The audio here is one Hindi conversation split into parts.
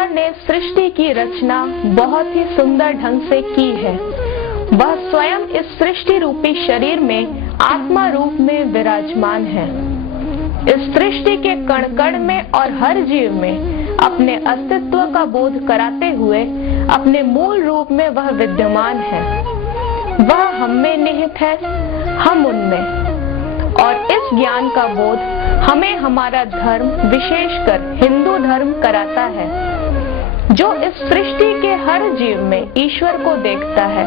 ईश्वर ने सृष्टि की रचना बहुत ही सुंदर ढंग से की है। वह स्वयं इस सृष्टि रूपी शरीर में आत्मा रूप में विराजमान है। इस सृष्टि के कण कण में और हर जीव में अपने अस्तित्व का बोध कराते हुए अपने मूल रूप में वह विद्यमान है। वह हम में निहित है, हम उनमें, और इस ज्ञान का बोध हमें हमारा धर्म, विशेषकर हिंदू धर्म कराता है, जो इस सृष्टि के हर जीव में ईश्वर को देखता है।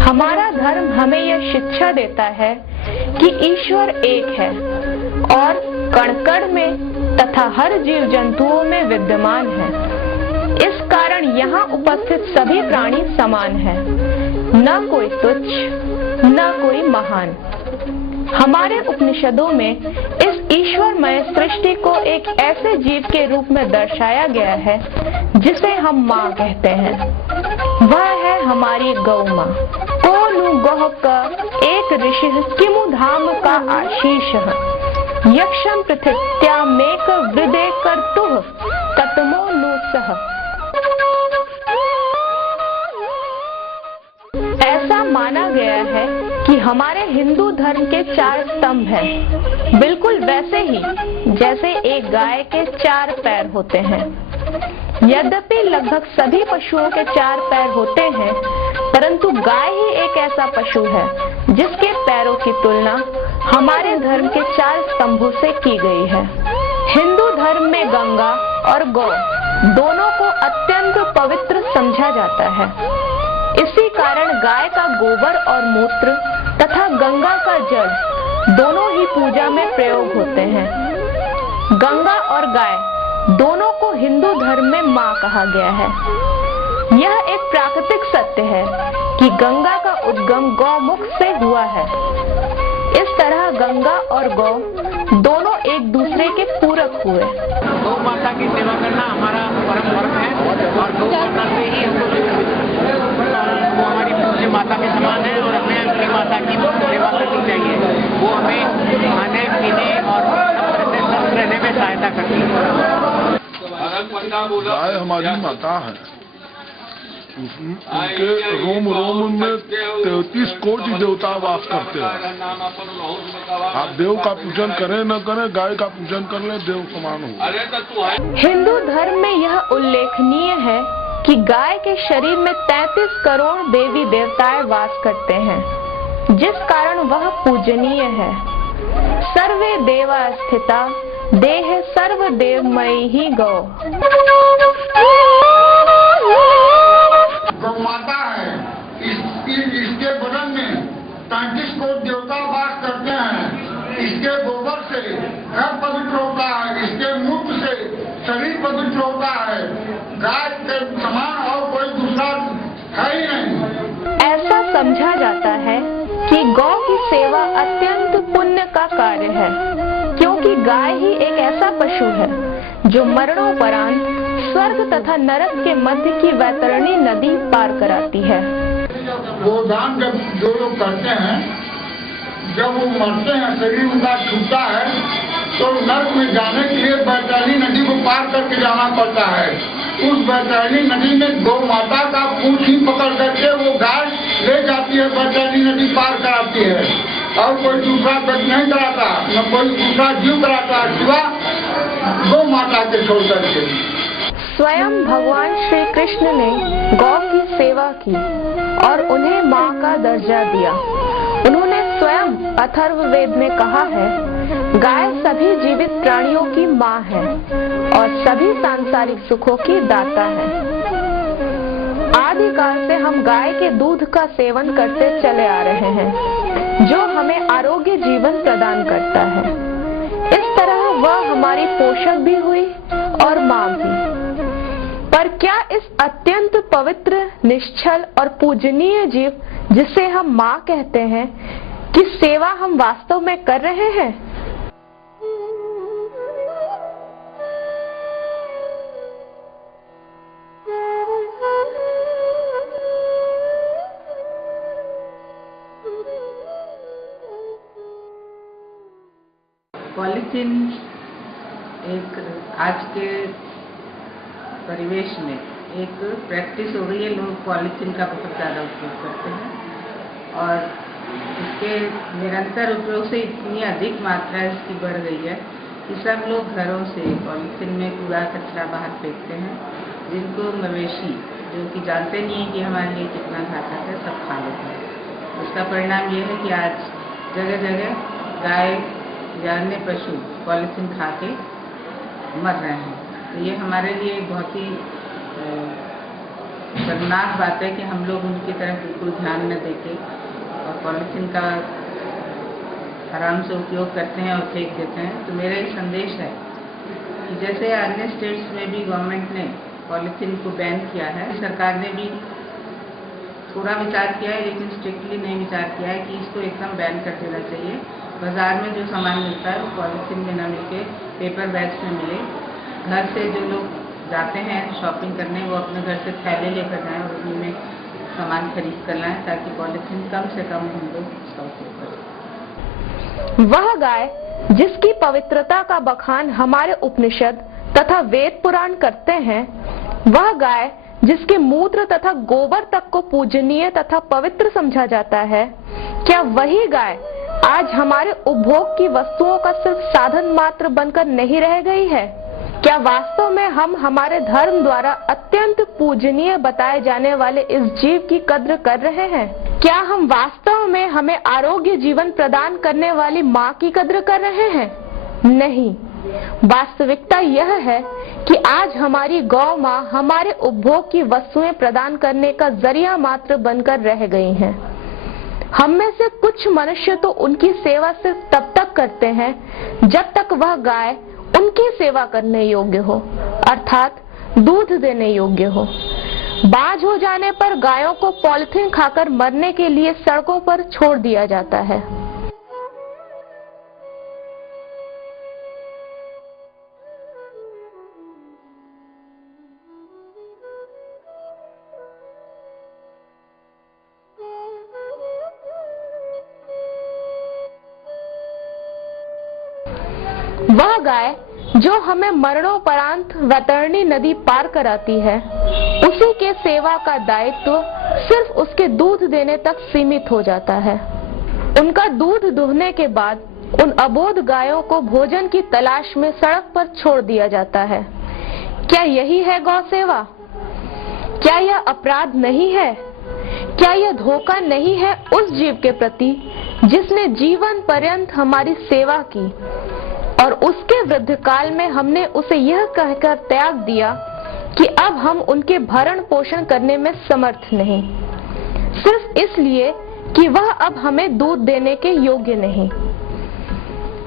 हमारा धर्म हमें यह शिक्षा देता है कि ईश्वर एक है और कण कण में तथा हर जीव जंतुओं में विद्यमान है। इस कारण यहाँ उपस्थित सभी प्राणी समान हैं, न कोई तुच्छ न कोई महान। हमारे उपनिषदों में इस ईश्वरमय सृष्टि को एक ऐसे जीव के रूप में दर्शाया गया है जिसे हम माँ कहते हैं। वह है हमारी गौ माँ। को नु गौः का एक ऋषि किमु धाम का आशीष यक्षम पृथित्यामेक वृदे कर्तुः ततमो नु सह। ऐसा माना गया है कि हमारे हिंदू धर्म के 4 स्तंभ हैं, बिल्कुल वैसे ही जैसे एक गाय के 4 पैर होते हैं। यद्यपि लगभग सभी पशुओं के 4 पैर होते हैं, परंतु गाय ही एक ऐसा पशु है जिसके पैरों की तुलना हमारे धर्म के 4 स्तंभों से की गई है। हिंदू धर्म में गंगा और गौ दोनों को अत्यंत पवित्र समझा जाता है। इसी कारण गाय का गोबर और मूत्र तथा गंगा का जल दोनों ही पूजा में प्रयोग होते हैं। गंगा और गाय दोनों को हिंदू धर्म में माँ कहा गया है। यह एक प्राकृतिक सत्य है कि गंगा का उद्गम गौमुख से हुआ है। इस तरह गंगा और गौ दोनों एक दूसरे के पूरक हुए। गौ माता की सेवा करना हमारा परम धर्म है और गौ माता से ही हमको वो हमारी पूज्य माता के समान है और हमें अपनी माता की सेवा करनी चाहिए। वो हमें खाने पीने और स्वस्थ रहने में सहायता करती है। गाय हमारी माता है, उनके रोम रोम में 33 कोटि देवता वास करते हैं। आप देव का पूजन करें न करें, गाय का पूजन कर ले, देव समान हो। हिंदू धर्म में यह उल्लेखनीय है कि गाय के शरीर में 33 करोड़ देवी देवताएं वास करते हैं, जिस कारण वह पूजनीय है। सर्वे देवा स्थिता देह सर्व देवमयी ही गौ। गौ माता है, इसके बदन में 33 करोड़ देवता वास करते हैं। इसके गोबर से घर पवित्र होता है, इसके मूत्र से शरीर पवित्र होता है। गाय के समान और कोई दूसरा है ही नहीं। ऐसा समझा जाता है कि गौ की सेवा अत्यंत पुण्य का कार्य है, क्योंकि गाय ही एक ऐसा पशु है जो मरणोपरांत स्वर्ग तथा नरक के मध्य की वैतरणी नदी पार कराती है। गोदान जब जो लोग करते हैं, जब वो मरते हैं, शरीर उनका छूटता है, तो नरक में जाने के लिए वैतरणी नदी को पार करके जाना पड़ता है। उस वैतरणी नदी में गौ माता का पूंछ ही पकड़ करके वो गाय ले जाती है, वैतरणी नदी पार कराती है, और कोई दूसरा व्यक्ति नहीं कराता, न कोई दूसरा जीव कराता, सिवा गौ माता के छोड़ करके। स्वयं भगवान श्री कृष्ण ने गौ की सेवा की और उन्हें माँ का दर्जा दिया। उन्होंने स्वयं अथर्ववेद में कहा है, गाय सभी जीवित प्राणियों की माँ है और सभी सांसारिक सुखों की दाता है। आदिकाल से हम गाय के दूध का सेवन करते चले आ रहे हैं, जो हमें आरोग्य जीवन प्रदान करता है। इस तरह वह हमारी पोषक भी हुई और माँ भी। पर क्या इस अत्यंत पवित्र, निश्चल और पूजनीय जीव, जिसे हम माँ कहते हैं, की सेवा हम वास्तव में कर रहे हैं? पॉलीथीन एक आज के परिवेश में एक प्रैक्टिस हो गई है। लोग पॉलीथीन का बहुत ज़्यादा उपयोग करते हैं और इसके निरंतर उपयोग से इतनी अधिक मात्रा इसकी बढ़ गई है कि सब लोग घरों से पॉलीथीन में कूड़ा कचरा बाहर फेंकते हैं, जिनको मवेशी जो कि जानते नहीं हैं कि हमारे लिए कितना घातक है, सब खा लेते हैं। उसका परिणाम ये है कि आज जगह जगह गाय या अन्य पशु पॉलीथीन खा के मर रहे हैं। तो ये हमारे लिए एक बहुत ही शर्मनाक बात है कि हम लोग उनकी तरफ बिल्कुल ध्यान न देके और पॉलीथीन का आराम से उपयोग करते हैं और फेंक देते हैं। तो मेरा ये संदेश है कि जैसे अन्य स्टेट्स में भी गवर्नमेंट ने पॉलीथीन को बैन किया है, सरकार ने भी थोड़ा विचार किया है, लेकिन स्ट्रिक्टली नहीं विचार किया है कि इसको एकदम बैन कर देना चाहिए। बाजार में जो सामान मिलता है वो पॉलीथीन में न मिलके पेपर बैग्स में मिले। घर से जो लोग जाते हैं शॉपिंग करने, वो अपने घर से थैले लेकर जाएं और उन्हीं में सामान खरीद कर लाएं, ताकि पॉलीथीन कम से कम हम लोग इसका उपयोग करें। वह गाय जिसकी पवित्रता का बखान हमारे उपनिषद तथा वेद पुराण करते हैं, वह गाय जिसके मूत्र तथा गोबर तक को पूजनीय तथा पवित्र समझा जाता है, क्या वही गाय आज हमारे उपभोग की वस्तुओं का सिर्फ साधन मात्र बनकर नहीं रह गई है? क्या वास्तव में हम हमारे धर्म द्वारा अत्यंत पूजनीय बताए जाने वाले इस जीव की कद्र कर रहे हैं? क्या हम वास्तव में हमें आरोग्य जीवन प्रदान करने वाली माँ की कद्र कर रहे हैं? नहीं। वास्तविकता यह है कि आज हमारी गौ माँ हमारे उपभोग की वस्तुएं प्रदान करने का जरिया मात्र बनकर रह गई हैं। हम में से कुछ मनुष्य तो उनकी सेवा सिर्फ तब तक करते हैं जब तक वह गाय उनकी सेवा करने योग्य हो, अर्थात दूध देने योग्य हो। बाँझ हो जाने पर गायों को पॉलीथीन खाकर मरने के लिए सड़कों पर छोड़ दिया जाता है। वह गाय जो हमें मरणोपरांत वैतरणी नदी पार कराती है, उसी के सेवा का दायित्व सिर्फ उसके दूध देने तक सीमित हो जाता है। उनका दूध दुहने के बाद उन अबोध गायों को भोजन की तलाश में सड़क पर छोड़ दिया जाता है। क्या यही है गौ सेवा? क्या यह अपराध नहीं है? क्या यह धोखा नहीं है उस जीव के प्रति जिसने जीवन पर्यंत हमारी सेवा की और उसके वृद्ध काल में हमने उसे यह कहकर त्याग दिया कि अब हम उनके भरण पोषण करने में समर्थ नहीं, सिर्फ इसलिए कि वह अब हमें दूध देने के योग्य नहीं।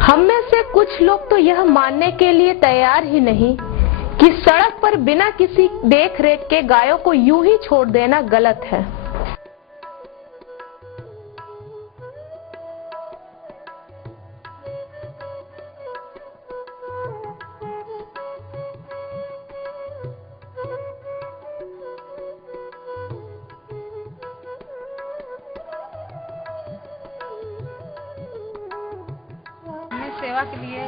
हम में से कुछ लोग तो यह मानने के लिए तैयार ही नहीं कि सड़क पर बिना किसी देख रेख के गायों को यूं ही छोड़ देना गलत है। सेवा के लिए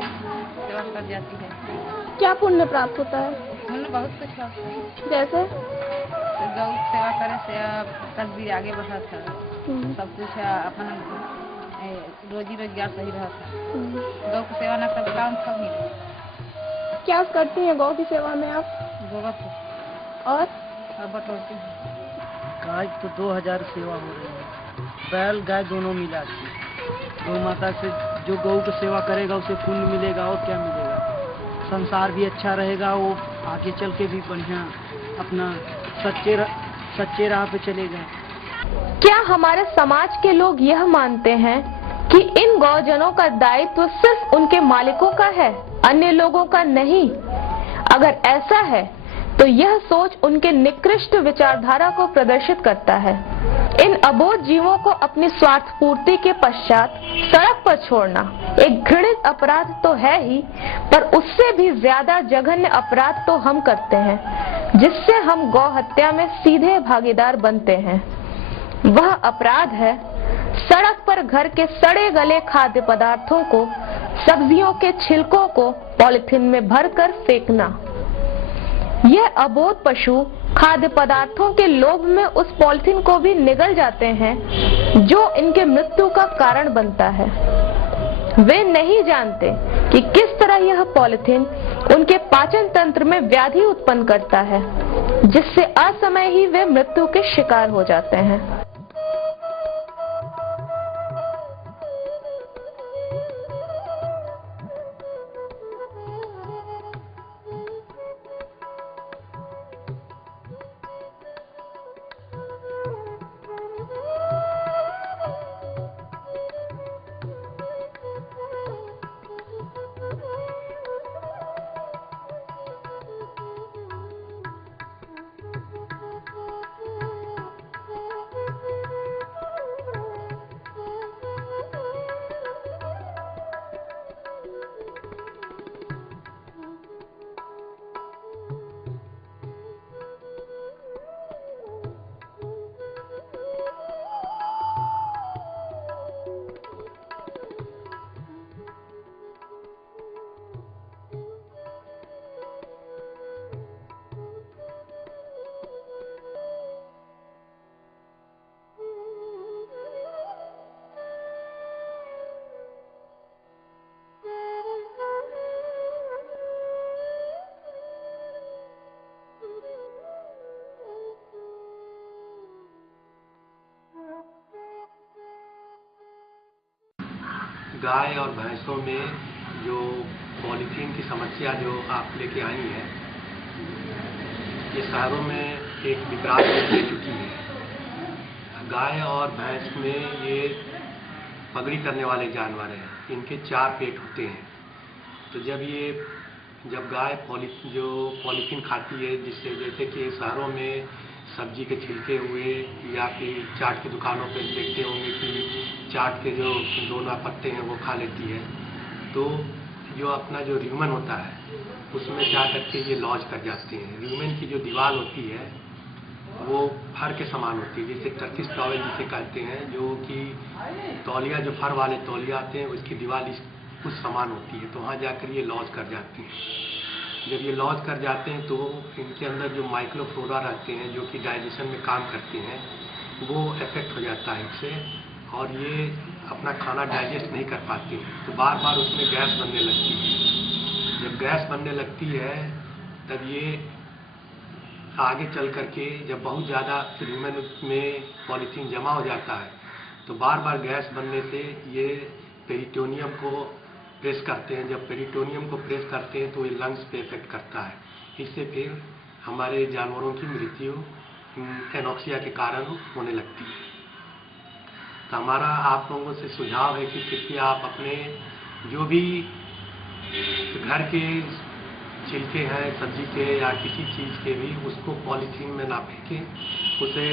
सेवा कर जाती है। क्या पुण्य प्राप्त होता है? पुण्य बहुत कुछ होता है, जैसे तो गौ सेवा करे से तक भी आगे बढ़ा था, सब कुछ अपन रोजी रोजगार सही रहा था। गौ की सेवा न कर काम सब मिले। क्या करती हैं गौ की सेवा में आप? गोबर और बटोरती हैं। गाय तो 2000 सेवा हो रही है, बैल गाय दोनों मिला के। गौ माता से जो गौ की सेवा करेगा उसे पुण्य मिलेगा और क्या मिलेगा, संसार भी अच्छा रहेगा, वो आगे चल के भी बढ़िया अपना सच्चे राह पे चलेगा। क्या हमारे समाज के लोग यह मानते हैं कि इन गौजनों का दायित्व सिर्फ उनके मालिकों का है, अन्य लोगों का नहीं? अगर ऐसा है तो यह सोच उनके निकृष्ट विचारधारा को प्रदर्शित करता है। इन अबोध जीवों को अपनी स्वार्थ पूर्ति के पश्चात सड़क पर छोड़ना एक घृणित अपराध तो है ही, पर उससे भी ज्यादा जघन्य अपराध तो हम करते हैं, जिससे हम गौ हत्या में सीधे भागीदार बनते हैं। वह अपराध है सड़क पर घर के सड़े गले खाद्य पदार्थों को, सब्जियों के छिलकों को पॉलिथीन में भरकर फेंकना। यह अबोध पशु खाद्य पदार्थों के लोभ में उस पॉलिथीन को भी निगल जाते हैं जो इनके मृत्यु का कारण बनता है। वे नहीं जानते कि किस तरह यह पॉलिथीन उनके पाचन तंत्र में व्याधि उत्पन्न करता है, जिससे असमय ही वे मृत्यु के शिकार हो जाते हैं। गाय और भैंसों में जो पॉलीथीन की समस्या जो आप लेके आई है, ये शहरों में एक विकराल रूप ले चुकी है। गाय और भैंस में ये पगड़ी करने वाले जानवर हैं। इनके 4 पेट होते हैं। तो जब गाय पॉलीथीन खाती है, जिससे जैसे कि शहरों में सब्जी के छिलके हुए या फिर चाट की दुकानों पर देखते होंगे कि चाट के जो दोना पत्ते हैं वो खा लेती है, तो जो अपना जो र्यूमेन होता है उसमें जा करके ये लॉज कर जाते हैं। र्यूमेन की जो दीवार होती है वो फर के समान होती है, जिसे टर्किश टॉवेल जिसे कहते हैं, जो कि तौलिया जो फर वाले तौलिया आते हैं उसकी दीवार कुछ समान होती है। तो वहाँ जाकर ये लॉज कर जाते हैं। जब ये लॉज कर जाते हैं तो इनके अंदर जो माइक्रोफ्लोरा रहते हैं जो कि डाइजेशन में काम करते हैं, वो इफेक्ट हो जाता है इससे, और ये अपना खाना डाइजेस्ट नहीं कर पाते हैं। तो बार बार उसमें गैस बनने लगती है। जब गैस बनने लगती है तब ये आगे चल करके जब बहुत ज़्यादा र्यूमेन में पॉलीथीन जमा हो जाता है तो बार बार गैस बनने से ये पेरिटोनियम को प्रेस करते हैं। जब पेरिटोनियम को प्रेस करते हैं तो ये लंग्स पे इफेक्ट करता है। इससे फिर हमारे जानवरों की मृत्यु एनोक्सिया के कारण होने लगती है। तो हमारा आप लोगों से सुझाव है कि कृपया आप अपने जो भी घर के छिलके हैं सब्जी के या किसी चीज़ के भी, उसको पॉलीथीन में ना फेंकें। उसे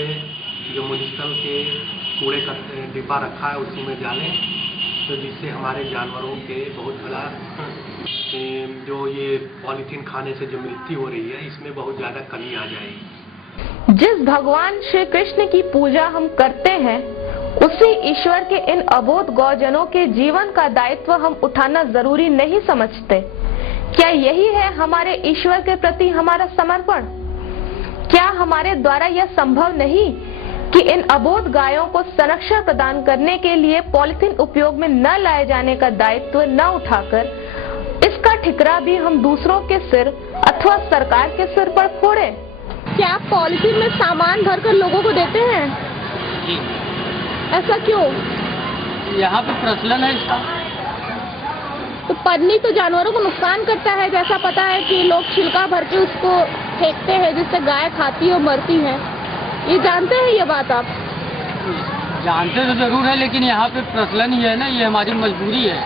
जो म्युनिसिपल के कूड़े का डिब्बा रखा है उसी में डालें, तो जिससे हमारे जानवरों के बहुत बड़ा जो ये पॉलीथीन खाने से जो मृत्यु हो रही है इसमें बहुत ज़्यादा कमी आ जाएगी। जिस भगवान श्री कृष्ण की पूजा हम करते हैं उसी ईश्वर के इन अबोध गौजनों के जीवन का दायित्व हम उठाना जरूरी नहीं समझते। क्या यही है हमारे ईश्वर के प्रति हमारा समर्पण? क्या हमारे द्वारा यह संभव नहीं कि इन अबोध गायों को संरक्षण प्रदान करने के लिए पॉलीथीन उपयोग में न लाए जाने का दायित्व न उठाकर इसका ठिकरा भी हम दूसरों के सिर अथवा सरकार के सिर पर फोड़ें? क्या आप पॉलीथीन में सामान भरकर लोगों को देते हैं? जी। ऐसा क्यों? यहाँ पे प्रचलन है इसका। तो पन्नी तो जानवरों को नुकसान करता है, जैसा पता है कि लोग छिलका भर के उसको फेंकते हैं जिससे गाय खाती और मरती है। ये जानते हैं ये बात आप? जानते तो जरूर है, लेकिन यहाँ पे प्रचलन ही है ना, ये हमारी मजबूरी है।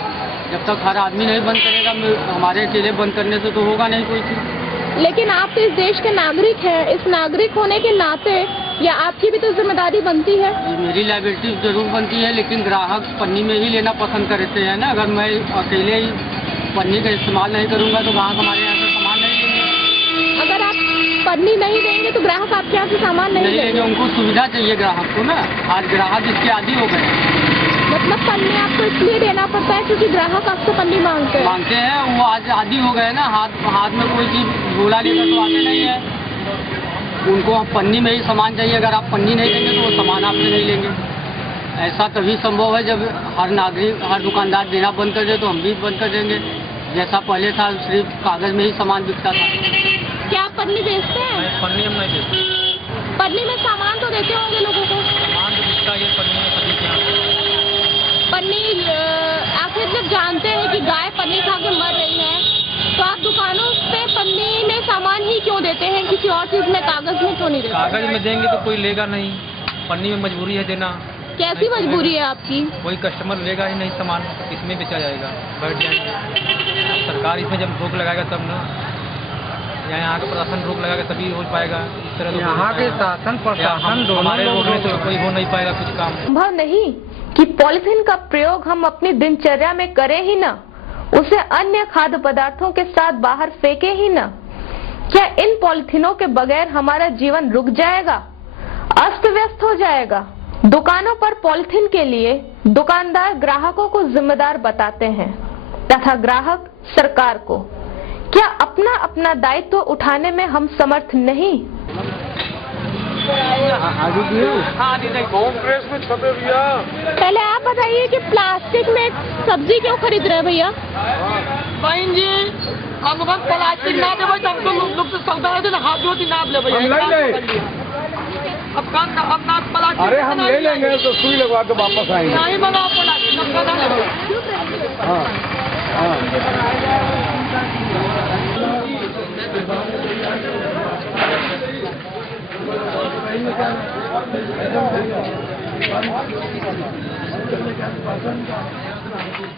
जब तक हर आदमी नहीं बंद करेगा, हमारे अकेले बंद करने से तो होगा नहीं कोई चीज। लेकिन आप तो इस देश के नागरिक हैं, इस नागरिक होने के नाते या आपकी भी तो जिम्मेदारी बनती है। मेरी लायबिलिटी जरूर बनती है, लेकिन ग्राहक पन्नी में ही लेना पसंद करते हैं ना। अगर मैं अकेले ही पन्नी का इस्तेमाल नहीं करूंगा तो ग्राहक हमारे यहाँ से सामान नहीं लेंगे। अगर आप पन्नी नहीं देंगे तो ग्राहक आपके यहाँ से सामान नहीं लेंगे। उनको सुविधा चाहिए ग्राहक को ना। आज ग्राहक इसके आदी हो गए। मतलब पन्नी आपको इसलिए देना पड़ता है क्योंकि ग्राहक आपसे पन्नी मांगते हैं? वो आज आदी हो गए ना, हाथ में कोई चीज झोला लेकर तो आते नहीं है। उनको पन्नी में ही सामान चाहिए। अगर आप पन्नी नहीं देंगे तो वो सामान आपसे नहीं लेंगे। ऐसा तभी संभव है जब हर नागरिक, हर दुकानदार देना बंद कर दे तो हम भी बंद कर देंगे। जैसा पहले था सिर्फ कागज में ही सामान बिकता था। क्या आप पन्नी बेचते हैं? पन्नी हम नहीं देते। पन्नी में सामान तो देते होंगे लोगों को? सामान तो बिकता है पन्नी में सभी के यहाँ। पन्नी आखिर जब जानते हैं कि गाय पन्नी खा के मर रही है तो आप दुकानों पे पन्नी में सामान ही क्यों देते हैं? किसी और चीज में, कागज में क्यों नहीं देते? कागज में देंगे तो कोई लेगा नहीं, पन्नी में मजबूरी है देना। कैसी मजबूरी है आपकी? कोई कस्टमर लेगा ही नहीं सामान, इसमें बेचा जाएगा, बैठ जाएंगे। सरकार इसमें जब रोक लगाएगा तब ना, या यहाँ का प्रशासन रोक लगाएगा तभी हो पाएगा। इस तरह यहाँ के शासन प्रशासन दोनों हमारे रोकने से कोई हो नहीं पाएगा कुछ काम। संभव नहीं कि पॉलिथीन का प्रयोग हम अपनी दिनचर्या में करें ही ना, उसे अन्य खाद्य पदार्थों के साथ बाहर फेंके ही ना। क्या इन पॉलिथीनों के बगैर हमारा जीवन रुक जाएगा, अस्त व्यस्त हो जाएगा? दुकानों पर पॉलिथीन के लिए दुकानदार ग्राहकों को जिम्मेदार बताते हैं तथा ग्राहक सरकार को। क्या अपना अपना दायित्व उठाने में हम समर्थ नहीं? पहले आप बताइए कि प्लास्टिक में सब्जी क्यों खरीद रहे हैं भैया? बहन जी, हम प्लास्टिक ना देवे तो हमको लोग से सौदा दे हाथ जोड़ी ना ले भैया। अब ना प्लास्टिक, अरे हम ले लेंगे तो सुई लगवा के वापस आएंगे। नहीं मंगाओ प्लास्टिक।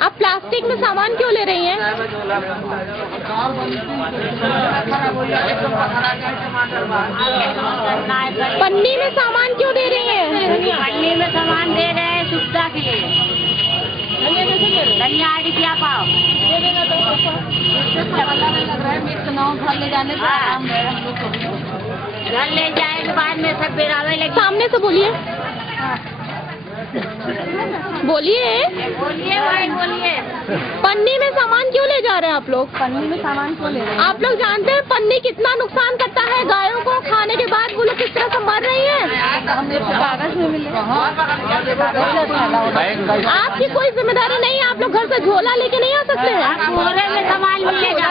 आप प्लास्टिक में सामान क्यों ले रही हैं? पन्नी में सामान क्यों दे रही हैं? पन्नी में सामान दे रहे हैं सुविधा के लिए। धनिया क्या पाओ? घर ले जाने घर ले जाए के बाद में सब बेरावे लगे। सामने से बोलिए, बोलिए भाई बोलिए। पन्नी में सामान क्यों ले जा रहे हैं आप लोग? पन्नी में सामान क्यों ले रहे हैं? आप लोग जानते हैं पन्नी कितना नुकसान करता है गायों को? खाने के बाद वो लोग किस तरह से मर रही हैं। कागज में मिले। आपकी कोई जिम्मेदारी नहीं है, आप लोग घर से झोला लेके नहीं आ सकते हैं? पूरे में सामान मिलेगा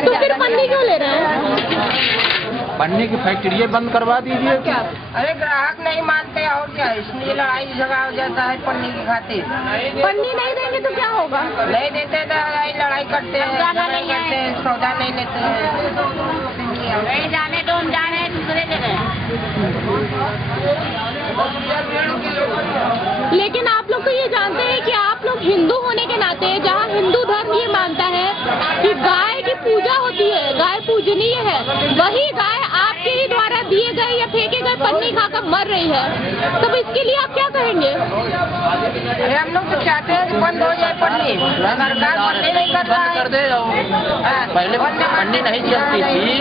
तो फिर पन्नी क्यों ले रहे हैं? पन्नी की फैक्ट्री बंद करवा दीजिए। अरे ग्राहक नहीं मानते और क्या, इसलिए लड़ाई झगड़ा हो जाता है पन्नी की खातिर। पन्नी नहीं देंगे तो क्या होगा? नहीं देते तो लड़ाई करते हैं, सौदा नहीं लेते हैं। नहीं जाने दो, हम जा रहे हैं दूसरे जगह। लेकिन आप लोग तो ये जानते हैं कि आप लोग हिंदू होने के नाते, जहाँ हिंदू धर्म ये मानता है कि गाय की पूजा होती है, गाय पूजनीय है, वही गाय आपके ही द्वारा दिए गए या फेंके गए पन्नी खाकर मर रही है, तब इसके लिए आप क्या कहेंगे? अरे हम लोग तो चाहते हैं कि बंद हो जाए पन्नी। सरकार पन्नी नहीं कर रहा है। कर दे। पहले पन्नी नहीं चलती थी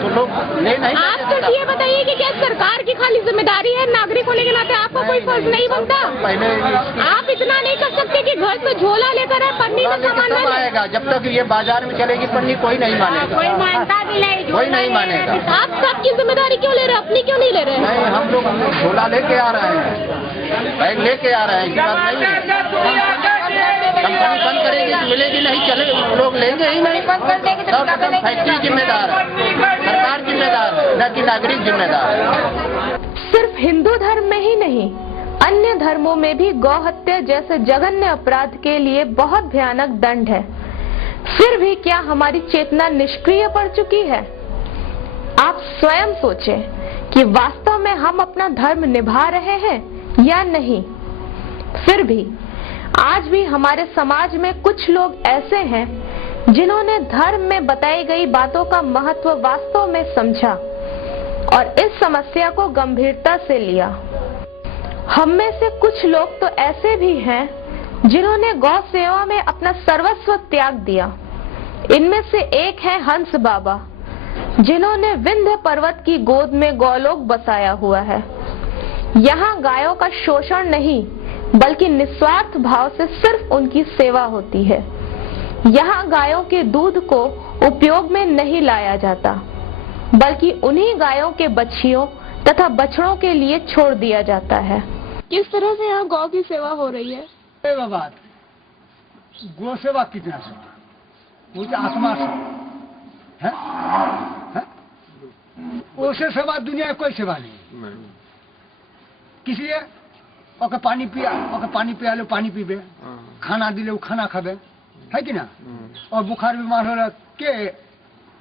तो लोग ले नहीं। आप तो ये बताइए कि क्या सरकार की खाली जिम्मेदारी है, नागरिक होने के नाते आपका कोई फर्ज नहीं बनता? पहले आप इतना नहीं कर सकते कि घर से झोला लेकर आए, पन्नी में सामान न ले? आएगा जब तक ये बाजार में चलेगी पन्नी कोई नहीं मानेगा। कोई मानता भी नहीं, कोई नहीं मानेगा। आप सबकी जिम्मेदारी क्यों ले रहे हैं, अपनी क्यों नहीं ले रहे हैं? नहीं, हम लोग झोला लेके आ रहे हैं, बैग लेके आ रहे हैं, ऐसी बात नहीं है। कंपनी बंद करेगी तो मिलेगी नहीं, चले लोग लेंगे ही नहीं। सब फैक्ट्री जिम्मेदार है, सरकार जिम्मेदार है, न कि नागरिक जिम्मेदार है। सिर्फ हिंदू धर्म में ही नहीं, अन्य धर्मों में भी गौ हत्या जैसे जघन्य अपराध के लिए बहुत भयानक दंड है। फिर भी क्या हमारी चेतना निष्क्रिय पड़ चुकी है? आप स्वयं सोचें कि वास्तव में हम अपना धर्म निभा रहे हैं या नहीं। फिर भी आज भी हमारे समाज में कुछ लोग ऐसे हैं जिन्होंने धर्म में बताई गई बातों का महत्व वास्तव में समझा और इस समस्या को गंभीरता से लिया। हम में से कुछ लोग तो ऐसे भी हैं जिन्होंने गौ सेवा में अपना सर्वस्व त्याग दिया। इनमें से एक है हंस बाबा, जिन्होंने विंध्य पर्वत की गोद में गौलोक बसाया हुआ है। यहाँ गायों का शोषण नहीं बल्कि निस्वार्थ भाव से सिर्फ उनकी सेवा होती है। यहाँ गायों के दूध को उपयोग में नहीं लाया जाता, बल्कि उन्हीं गायों के बछियों तथा बछड़ों के लिए छोड़ दिया जाता है। किस तरह से यहाँ गौ की सेवा हो रही है? बात गौ सेवा कितना से मुझे आत्मा से है? उससे सेवा दुनिया में कोई सेवा नहीं। किसी ओके पानी पिया लो पानी पीबे, खाना दिले वो खाना खाबे, है कि ना? और बुखार बीमार हो रहा के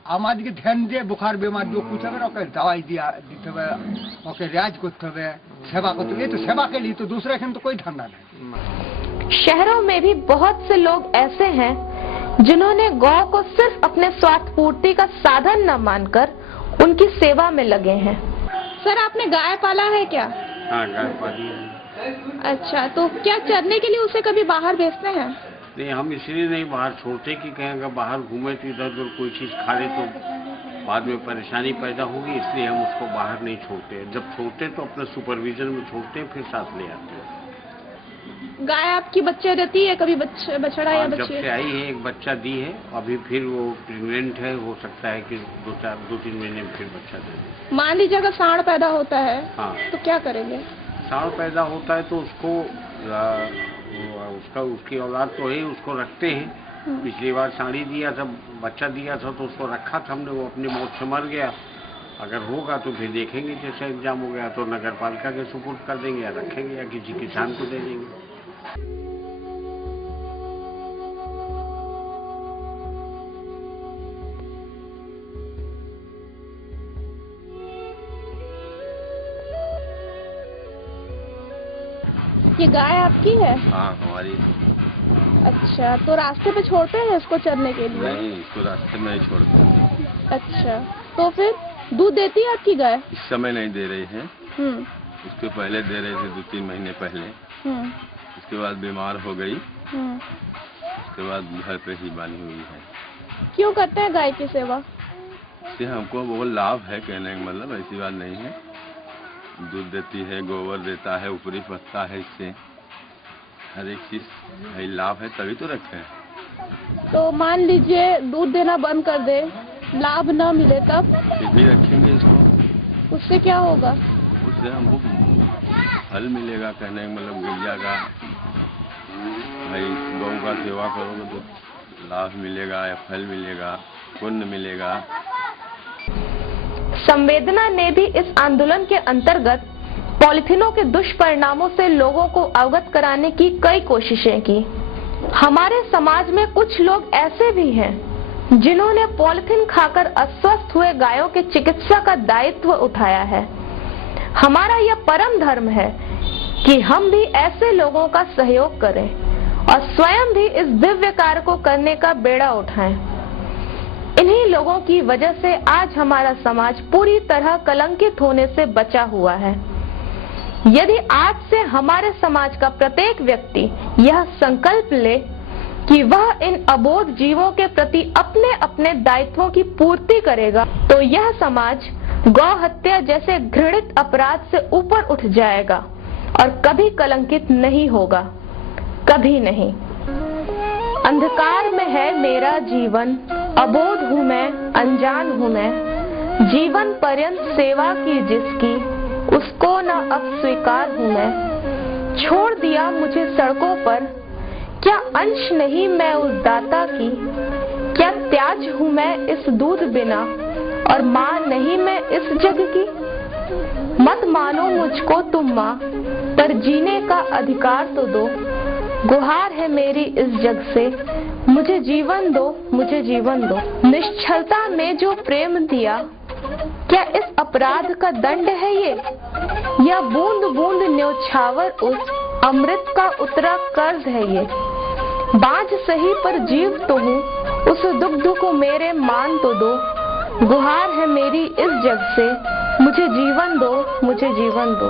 आमाद के ध्यान दे, बुखार बीमार जो कुछ है दवाई दिया ओके रियाज करते हुए सेवा करते, ये तो सेवा के लिए, तो दूसरे के तो कोई धंधा नहीं। शहरों में भी बहुत से लोग ऐसे हैं जिन्होंने गौ को सिर्फ अपने स्वास्थ्य पूर्ति का साधन न मानकर उनकी सेवा में लगे हैं। सर, आपने गाय पाला है क्या? हाँ, गाय पाली है। अच्छा, तो क्या चरने के लिए उसे कभी बाहर भेजते हैं? नहीं, हम इसलिए नहीं बाहर छोड़ते कि कहीं अगर बाहर घूमे तो इधर उधर कोई चीज खा ले तो बाद में परेशानी पैदा होगी, इसलिए हम उसको बाहर नहीं छोड़ते। जब छोड़ते तो अपने सुपरविजन में छोड़ते हैं, फिर साथ ले आते हैं। गाय आपकी बच्चे देती है कभी? बछड़ा या बच्चे? जब से आई है एक बच्चा दी है, अभी फिर वो प्रेग्नेंट है, हो सकता है कि 2-3 महीने में फिर बच्चा दे दे। मान लीजिए अगर सांड पैदा होता है, हाँ, तो क्या करेंगे? सांड पैदा होता है तो उसको उसकी औलाद तो है, उसको रखते हैं। पिछली बार सांडी दिया था, बच्चा दिया था तो उसको रखा था हमने, वो अपनी मौत से मर गया। अगर होगा तो फिर देखेंगे, जैसा एग्जाम हो गया तो नगर पालिका के सुपुर्द कर देंगे या रखेंगे या किसी किसान को दे देंगे। ये गाय आपकी है? हाँ, हमारी। अच्छा, तो रास्ते पे छोड़ते हैं इसको चरने के लिए? नहीं, इसको रास्ते में नहीं छोड़ते। अच्छा, तो फिर दूध देती है आपकी गाय? इस समय नहीं दे रही है। उसके पहले दे रहे थे 2-3 महीने पहले। उसके बाद बीमार हो गई। उसके बाद घर पे ही बानी हुई है। क्यों करते हैं गाय की सेवा? इससे हमको बहुत लाभ है, कहने का मतलब ऐसी बात नहीं है। दूध देती है, गोबर देता है, ऊपरी पत्ता है, इससे हर एक चीज है, लाभ है, तभी तो रखे हैं। तो मान लीजिए दूध देना बंद कर दे, लाभ न मिले तब? फिर भी रखेंगे इसको। उससे क्या होगा? उससे हमको फल मिलेगा, कहने का मतलब गैया का, भाई गौ का सेवा करोगे तो लाभ मिलेगा या फल मिलेगा, पुण्य मिलेगा। संवेदना ने भी इस आंदोलन के अंतर्गत पॉलिथीनों के दुष्परिणामों से लोगों को अवगत कराने की कई कोशिशें की। हमारे समाज में कुछ लोग ऐसे भी हैं जिन्होंने पॉलिथीन खाकर अस्वस्थ हुए गायों के चिकित्सा का दायित्व उठाया है। हमारा यह परम धर्म है कि हम भी ऐसे लोगों का सहयोग करें और स्वयं भी इस दिव्य कार्य को करने का बेड़ा उठाएं। इन्हीं लोगों की वजह से आज हमारा समाज पूरी तरह कलंकित होने से बचा हुआ है। यदि आज से हमारे समाज का प्रत्येक व्यक्ति यह संकल्प ले कि वह इन अबोध जीवों के प्रति अपने अपने दायित्वों की पूर्ति करेगा, तो यह समाज गौ हत्या जैसे घृणित अपराध से ऊपर उठ जाएगा और कभी कलंकित नहीं होगा, कभी नहीं। अंधकार में है मेरा जीवन, अबोध हूँ मैं, अनजान हूँ मैं, जीवन पर्यंत सेवा की जिसकी, उसको न अब स्वीकार हूँ मैं। छोड़ दिया मुझे सड़कों पर, क्या अंश नहीं मैं उस दाता की, क्या त्याज हूँ मैं इस दूध बिना, और माँ नहीं मैं इस जग की। मत मानो मुझको तुम माँ, पर जीने का अधिकार तो दो। गुहार है मेरी इस जग से, मुझे जीवन दो, मुझे जीवन दो। निश्चलता में जो प्रेम दिया, क्या इस अपराध का दंड है ये, या बूंद बूंद न्योछावर उस अमृत का उतरा कर्ज है ये। बाज सही पर जीव तो हूँ, उस दुग्ध को मेरे मान तो दो। गुहार है मेरी इस जग से, मुझे जीवन दो, मुझे जीवन दो।